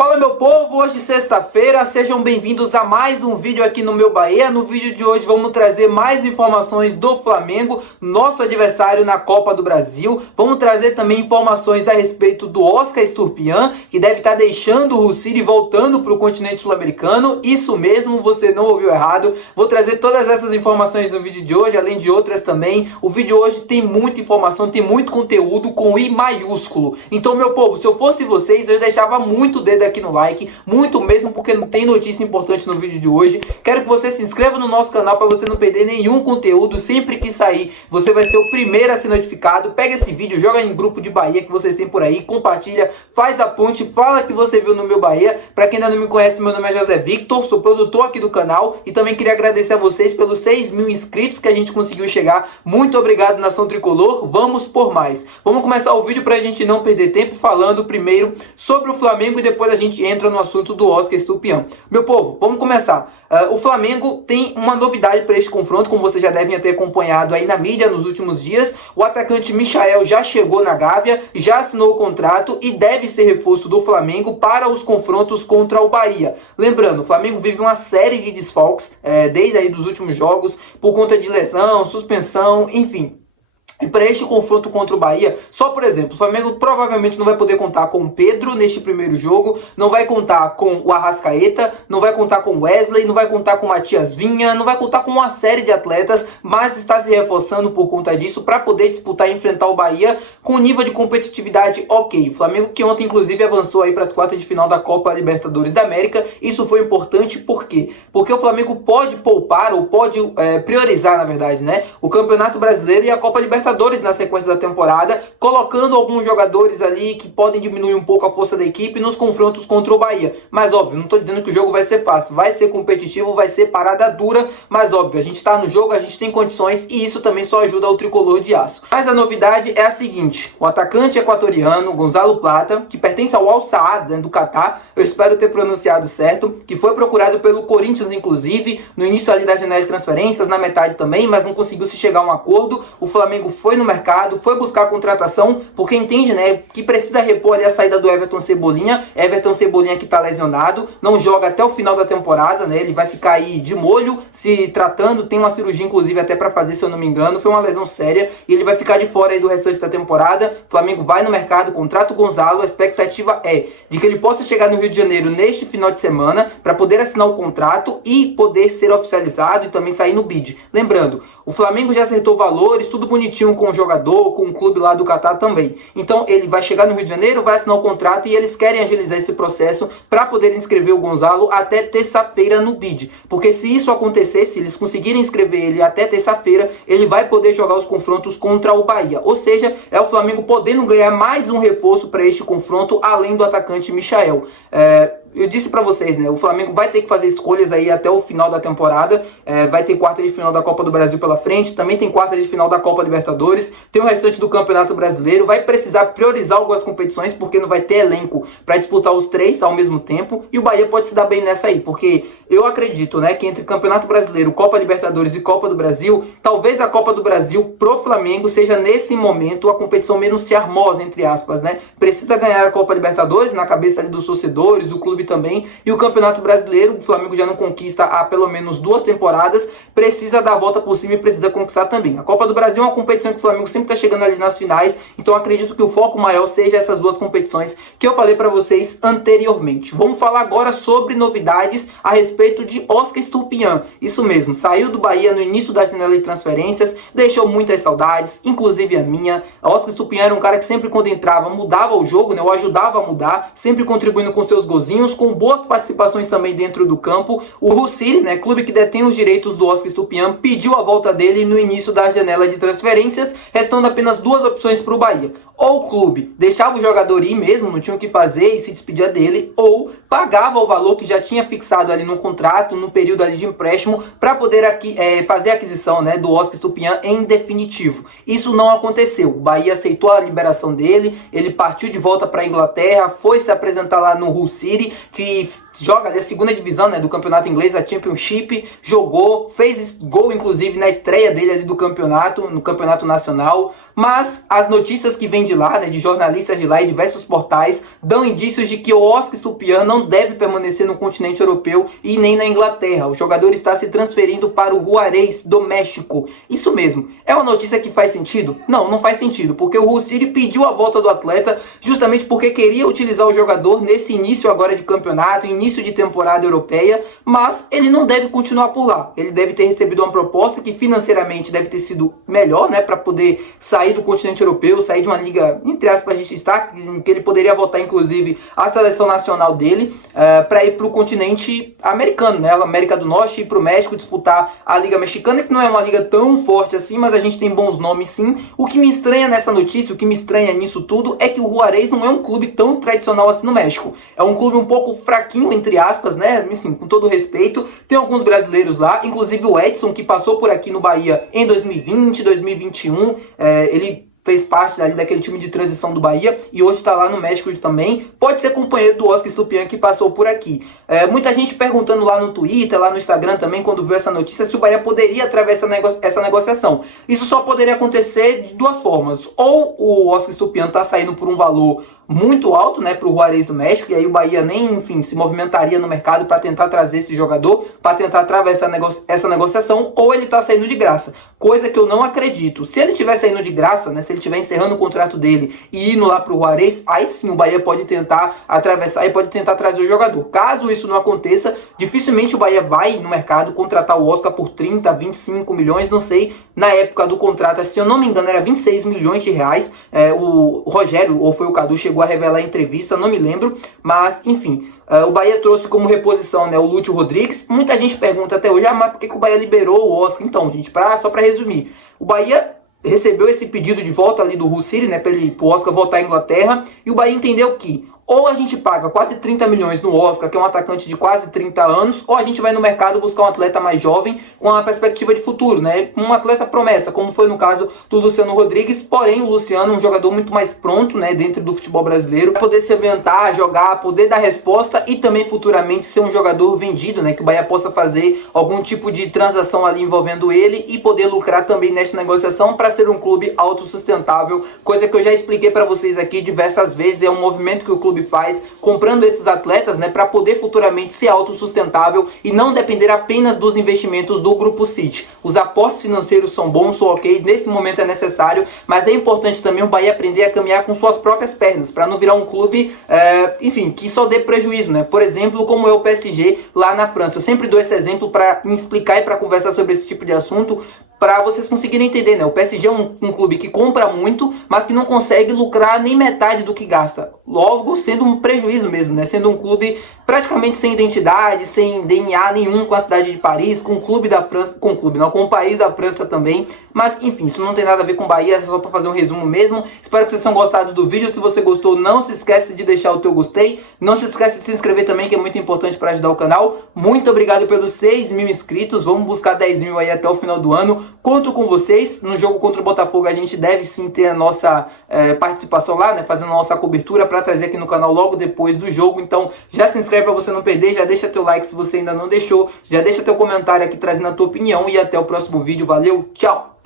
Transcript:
Fala meu povo, hoje sexta-feira, sejam bem-vindos a mais um vídeo aqui no meu Bahia. No vídeo de hoje vamos trazer mais informações do Flamengo, nosso adversário na Copa do Brasil. Vamos trazer também informações a respeito do Oscar Sturpian, que deve estar deixando o Hull City e voltando para o continente sul-americano. Isso mesmo, você não ouviu errado. Vou trazer todas essas informações no vídeo de hoje, além de outras também. O vídeo hoje tem muita informação, tem muito conteúdo com I maiúsculo. Então, meu povo, se eu fosse vocês, eu deixava muito o dedo aqui no like, muito mesmo, porque não tem notícia importante no vídeo de hoje. Quero que você se inscreva no nosso canal para você não perder nenhum conteúdo. Sempre que sair, você vai ser o primeiro a ser notificado. Pega esse vídeo, joga em grupo de Bahia que vocês têm por aí, compartilha, faz a ponte, fala que você viu no meu Bahia. Para quem ainda não me conhece, meu nome é José Victor, sou produtor aqui do canal e também queria agradecer a vocês pelos 6.000 inscritos que a gente conseguiu chegar. Muito obrigado, Nação Tricolor. Vamos por mais. Vamos começar o vídeo para a gente não perder tempo falando primeiro sobre o Flamengo e depois a gente entra no assunto do Oscar Sturpian. Meu povo, vamos começar. O Flamengo tem uma novidade para este confronto, como vocês já devem ter acompanhado aí na mídia nos últimos dias. O atacante Michael já chegou na Gávea, já assinou o contrato e deve ser reforço do Flamengo para os confrontos contra o Bahia. Lembrando, o Flamengo vive uma série de desfalques desde aí dos últimos jogos, por conta de lesão, suspensão, enfim. E para este confronto contra o Bahia, só por exemplo, o Flamengo provavelmente não vai poder contar com o Pedro neste primeiro jogo, não vai contar com o Arrascaeta, não vai contar com o Wesley, não vai contar com o Matias Vinha, não vai contar com uma série de atletas, mas está se reforçando por conta disso para poder disputar e enfrentar o Bahia com nível de competitividade ok. O Flamengo que ontem inclusive avançou aí para as quartas de final da Copa Libertadores da América, isso foi importante por quê? Porque o Flamengo pode poupar ou pode priorizar, na verdade, né, o Campeonato Brasileiro e a Copa Libertadores na sequência da temporada, colocando alguns jogadores ali que podem diminuir um pouco a força da equipe nos confrontos contra o Bahia. Mas óbvio, não estou dizendo que o jogo vai ser fácil, vai ser competitivo, vai ser parada dura, mas óbvio, a gente está no jogo, a gente tem condições e isso também só ajuda o tricolor de aço. Mas a novidade é a seguinte: o atacante equatoriano Gonzalo Plata, que pertence ao Al Saad, do Catar, eu espero ter pronunciado certo, que foi procurado pelo Corinthians inclusive, no início ali da janela de transferências, na metade também, mas não conseguiu se chegar a um acordo. O Flamengo foi no mercado, foi buscar a contratação, porque entende, né, que precisa repor ali a saída do Everton Cebolinha que tá lesionado, não joga até o final da temporada, né, ele vai ficar aí de molho, se tratando, tem uma cirurgia inclusive até para fazer, se eu não me engano, foi uma lesão séria, e ele vai ficar de fora aí do restante da temporada. O Flamengo vai no mercado, contrata o Gonzalo, a expectativa é de que ele possa chegar no Rio de Janeiro neste final de semana, para poder assinar o contrato e poder ser oficializado e também sair no bid. Lembrando, o Flamengo já acertou valores, tudo bonitinho com o jogador, com o clube lá do Catar também. Então ele vai chegar no Rio de Janeiro, vai assinar o contrato e eles querem agilizar esse processo para poder inscrever o Gonzalo até terça-feira no bid. Porque se isso acontecer, se eles conseguirem inscrever ele até terça-feira, ele vai poder jogar os confrontos contra o Bahia. Ou seja, é o Flamengo podendo ganhar mais um reforço para este confronto, além do atacante Michael. Eu disse pra vocês, né, o Flamengo vai ter que fazer escolhas aí até o final da temporada, vai ter quarta de final da Copa do Brasil pela frente, também tem quarta de final da Copa Libertadores, tem o restante do Campeonato Brasileiro, vai precisar priorizar algumas competições, porque não vai ter elenco para disputar os três ao mesmo tempo, e o Bahia pode se dar bem nessa aí, porque eu acredito, né, que entre Campeonato Brasileiro, Copa Libertadores e Copa do Brasil, talvez a Copa do Brasil pro Flamengo seja nesse momento a competição menos charmosa, entre aspas, né, precisa ganhar a Copa Libertadores na cabeça ali dos torcedores, do clube também, e o Campeonato Brasileiro, o Flamengo já não conquista há pelo menos 2 temporadas, precisa dar a volta por cima e precisa conquistar também. A Copa do Brasil é uma competição que o Flamengo sempre está chegando ali nas finais, então acredito que o foco maior seja essas 2 competições que eu falei para vocês anteriormente. Vamos falar agora sobre novidades a respeito de Oscar Sturpian. Isso mesmo, saiu do Bahia no início da janela de transferências, deixou muitas saudades, inclusive a minha. Oscar Sturpian era um cara que sempre quando entrava mudava o jogo, né, ou ajudava a mudar, sempre contribuindo com seus golzinhos, com boas participações também dentro do campo. O Hull City, né, clube que detém os direitos do Oscar Sturpian, pediu a volta dele no início da janela de transferências, restando apenas 2 opções para o Bahia. Ou o clube deixava o jogador ir mesmo, não tinha o que fazer e se despedia dele, ou pagava o valor que já tinha fixado ali no contrato, no período ali de empréstimo, para poder fazer a aquisição, né, do Oscar Sturpian em definitivo. Isso não aconteceu. O Bahia aceitou a liberação dele, ele partiu de volta para a Inglaterra, foi se apresentar lá no Hull City, que joga ali a segunda divisão, né, do campeonato inglês, a Championship, jogou, fez gol inclusive na estreia dele ali do campeonato, no campeonato nacional, mas as notícias que vêm de lá, né, de jornalistas de lá e diversos portais, dão indícios de que o Oscar Stupyan não deve permanecer no continente europeu e nem na Inglaterra. O jogador está se transferindo para o Juarez do México. Isso mesmo. É uma notícia que faz sentido? Não, não faz sentido, porque o Hull City pediu a volta do atleta justamente porque queria utilizar o jogador nesse início agora de campeonato, início de temporada europeia, mas ele não deve continuar por lá. Ele deve ter recebido uma proposta que financeiramente deve ter sido melhor, né, para poder sair do continente europeu, sair de uma liga, entre aspas, de destaque, em que ele poderia voltar inclusive à seleção nacional dele, para ir para o continente americano, né, a América do Norte, ir para o México disputar a Liga Mexicana, que não é uma liga tão forte assim, mas a gente tem bons nomes sim. O que me estranha nessa notícia, o que me estranha nisso tudo, é que o Juarez não é um clube tão tradicional assim no México. É um clube um pouco fraquinho, entre aspas, né, assim, com todo respeito. Tem alguns brasileiros lá, inclusive o Edson, que passou por aqui no Bahia em 2020, 2021, ele fez parte ali daquele time de transição do Bahia e hoje está lá no México também. Pode ser companheiro do Oscar Stupyan que passou por aqui. Muita gente perguntando lá no Twitter, lá no Instagram também, quando viu essa notícia, se o Bahia poderia atravessar essa negociação. Isso só poderia acontecer de duas formas. Ou o Oscar Stupyan está saindo por um valor muito alto, né, para o Juarez do México, e aí o Bahia nem, enfim, se movimentaria no mercado para tentar trazer esse jogador, para tentar atravessar essa negociação, ou ele está saindo de graça, coisa que eu não acredito. Se ele estiver saindo de graça, né, se ele estiver encerrando o contrato dele e indo lá para o Juarez, aí sim o Bahia pode tentar atravessar e pode tentar trazer o jogador. Caso isso não aconteça, dificilmente o Bahia vai no mercado contratar o Oscar por 30, 25 milhões, não sei, na época do contrato, se eu não me engano era 26 milhões de reais, o Rogério, ou foi o Cadu, chegou a revelar em entrevista, não me lembro, mas enfim, o Bahia trouxe como reposição, né, o Lúcio Rodrigues. Muita gente pergunta até hoje, mas por que o Bahia liberou o Oscar? Então, gente, só para resumir, o Bahia recebeu esse pedido de volta ali do Hull City, né, para o Oscar voltar à Inglaterra, e o Bahia entendeu que ou a gente paga quase 30 milhões no Oscar, que é um atacante de quase 30 anos, ou a gente vai no mercado buscar um atleta mais jovem com uma perspectiva de futuro, né? Um atleta promessa, como foi no caso do Luciano Rodrigues, porém o Luciano é um jogador muito mais pronto, né, dentro do futebol brasileiro, para poder se ambientar, jogar, poder dar resposta e também futuramente ser um jogador vendido, né, que o Bahia possa fazer algum tipo de transação ali envolvendo ele e poder lucrar também nesta negociação para ser um clube autossustentável, coisa que eu já expliquei para vocês aqui diversas vezes. É um movimento que o clube faz, comprando esses atletas, né, para poder futuramente ser autossustentável e não depender apenas dos investimentos do Grupo City. Os aportes financeiros são bons, são ok, nesse momento é necessário, mas é importante também o Bahia aprender a caminhar com suas próprias pernas, para não virar um clube, enfim, que só dê prejuízo, né? Por exemplo, como é o PSG lá na França. Eu sempre dou esse exemplo para explicar e para conversar sobre esse tipo de assunto, para vocês conseguirem entender, né? O PSG é um clube que compra muito, mas que não consegue lucrar nem metade do que gasta. Logo, sendo um prejuízo mesmo, né? Sendo um clube praticamente sem identidade, sem DNA nenhum com a cidade de Paris, com o clube da França, com o país da França também. Mas, enfim, isso não tem nada a ver com Bahia, é só para fazer um resumo mesmo. Espero que vocês tenham gostado do vídeo. Se você gostou, não se esquece de deixar o teu gostei. Não se esquece de se inscrever também, que é muito importante para ajudar o canal. Muito obrigado pelos 6 mil inscritos. Vamos buscar 10 mil aí até o final do ano. Conto com vocês. No jogo contra o Botafogo a gente deve sim ter a nossa participação lá, né? Fazendo a nossa cobertura para trazer aqui no canal logo depois do jogo. Então já se inscreve para você não perder. Já deixa teu like se você ainda não deixou. Já deixa teu comentário aqui trazendo a tua opinião. E até o próximo vídeo. Valeu, tchau!